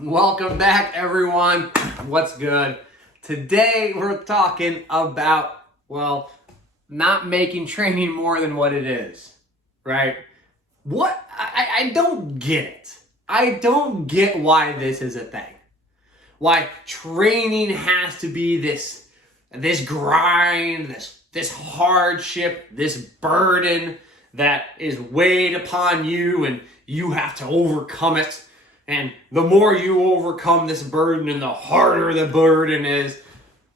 Welcome back, everyone. What's good? Today we're talking about, not making training more than what it is, right? I don't get it. I don't get why this is a thing. Why training has to be this grind, this hardship, this burden that is weighed upon you and you have to overcome it. And the more you overcome this burden and the harder the burden is,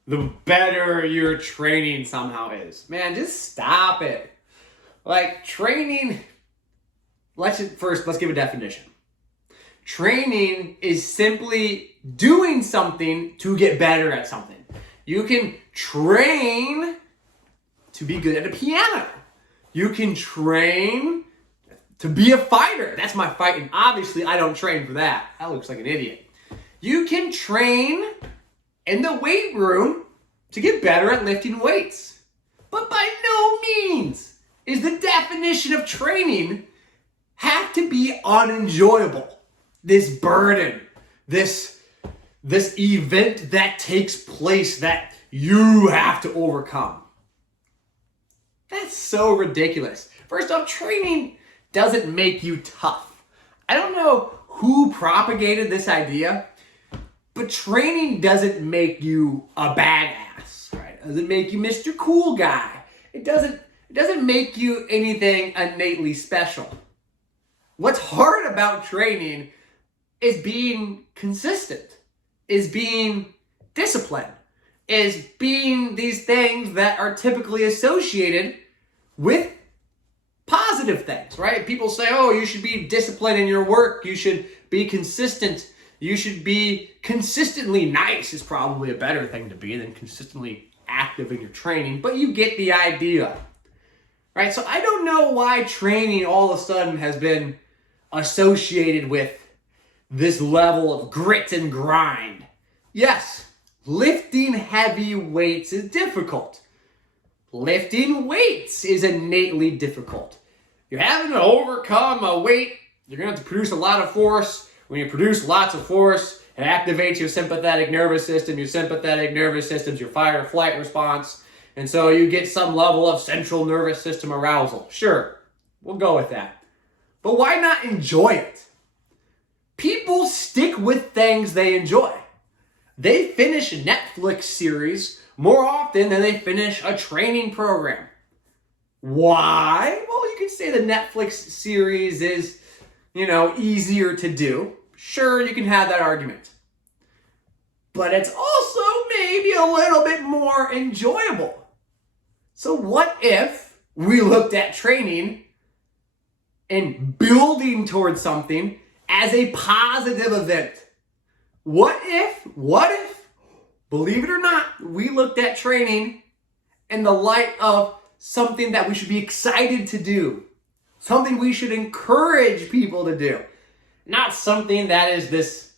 the better your training somehow is. Man, just stop it. Like, training, let's give a definition. Training is simply doing something to get better at something. You can train to be good at a piano. You can train to be a fighter. That's my fight, and obviously I don't train for that. That looks like an idiot. You can train in the weight room to get better at lifting weights. But by no means is the definition of training have to be unenjoyable. This burden, this event that takes place that you have to overcome. That's so ridiculous. First off, training doesn't make you tough. I don't know who propagated this idea, but training doesn't make you a badass, right? It doesn't make you Mr. Cool Guy. It doesn't make you anything innately special. What's hard about training is being consistent, is being disciplined, is being these things that are typically associated with positive things, right? People say, oh, you should be disciplined in your work. You should be consistent. You should be consistently nice is probably a better thing to be than consistently active in your training, but you get the idea, right? So I don't know why training all of a sudden has been associated with this level of grit and grind. Yes, lifting heavy weights is difficult. Lifting weights is innately difficult. You're having to overcome a weight. You're going to have to produce a lot of force. When you produce lots of force, it activates your sympathetic nervous system. Your sympathetic nervous system is your fight or flight response. And so you get some level of central nervous system arousal. Sure, we'll go with that. But why not enjoy it? People stick with things they enjoy. They finish Netflix series more often than they finish a training program. Why? Well, you can say the Netflix series is, easier to do. Sure, you can have that argument. But it's also maybe a little bit more enjoyable. So what if we looked at training and building towards something as a positive event? What if, believe it or not, we looked at training in the light of something that we should be excited to do, something we should encourage people to do, not something that is this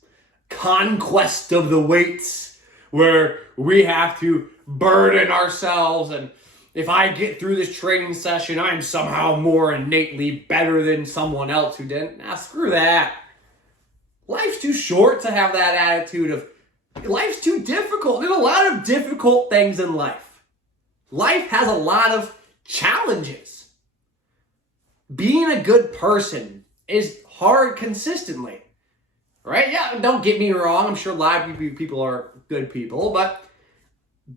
conquest of the weights where we have to burden ourselves, and if I get through this training session, I'm somehow more innately better than someone else who didn't. Nah, screw that. Life's too short to have that attitude of, life's too difficult. There's a lot of difficult things in life. Life has a lot of challenges. Being a good person is hard consistently, right? Yeah, don't get me wrong. I'm sure a lot of people are good people, but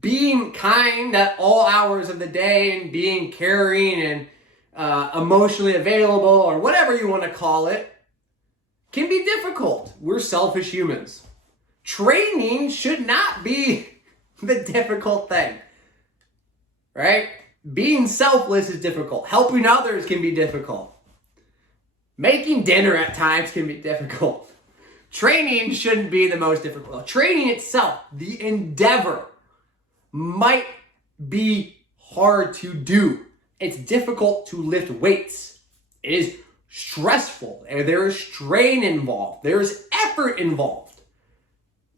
being kind at all hours of the day and being caring and emotionally available, or whatever you want to call it, can be difficult. We're selfish humans. Training should not be the difficult thing, right? Being selfless is difficult. Helping others can be difficult. Making dinner at times can be difficult. Training shouldn't be the most difficult. Training itself, the endeavor, might be hard to do. It's difficult to lift weights. It is stressful. There is strain involved. There is effort involved.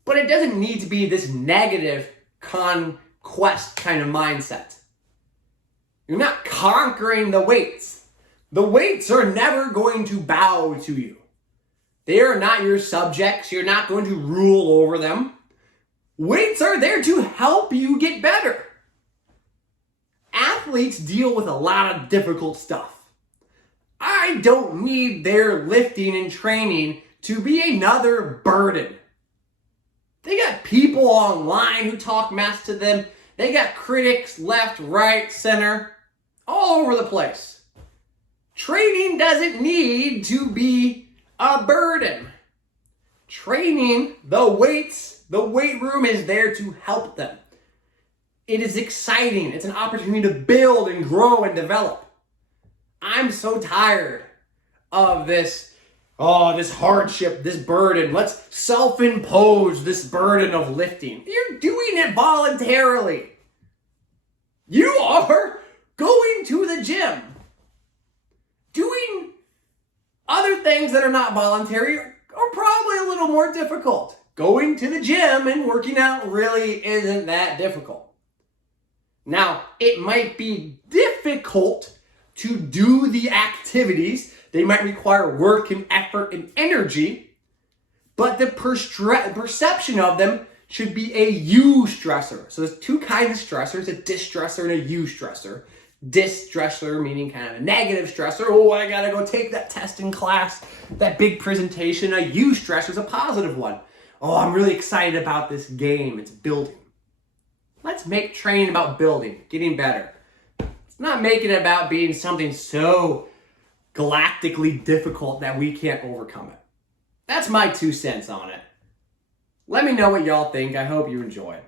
But it doesn't need to be this negative conquest kind of mindset. You're not conquering the weights. The weights are never going to bow to you. They are not your subjects. You're not going to rule over them. Weights are there to help you get better. Athletes deal with a lot of difficult stuff. I don't need their lifting and training to be another burden. They got people online who talk mess to them. They got critics left, right, center, all over the place. Training doesn't need to be a burden. Training, the weights, the weight room is there to help them. It is exciting. It's an opportunity to build and grow and develop. I'm so tired of this hardship, this burden. Let's self-impose this burden of lifting. You're doing it voluntarily. You are going to the gym. Doing other things that are not voluntary are probably a little more difficult. Going to the gym and working out really isn't that difficult. Now, it might be difficult to do the activities. They might require work and effort and energy, but the perception of them should be a eustressor. So there's two kinds of stressors, a distressor and a eustressor. Distressor meaning kind of a negative stressor. Oh, I gotta go take that test in class, that big presentation. A eustressor is a positive one. Oh, I'm really excited about this game. It's building. Let's make training about building, getting better. It's not making it about being something so galactically difficult that we can't overcome it. That's my 2 cents on it. Let me know what y'all think. I hope you enjoy it.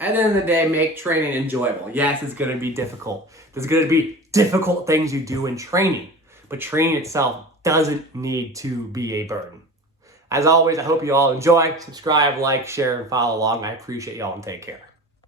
At the end of the day, make training enjoyable. Yes, it's going to be difficult. There's going to be difficult things you do in training, but training itself doesn't need to be a burden. As always, I hope you all enjoy. Subscribe, like, share, and follow along. I appreciate y'all and take care.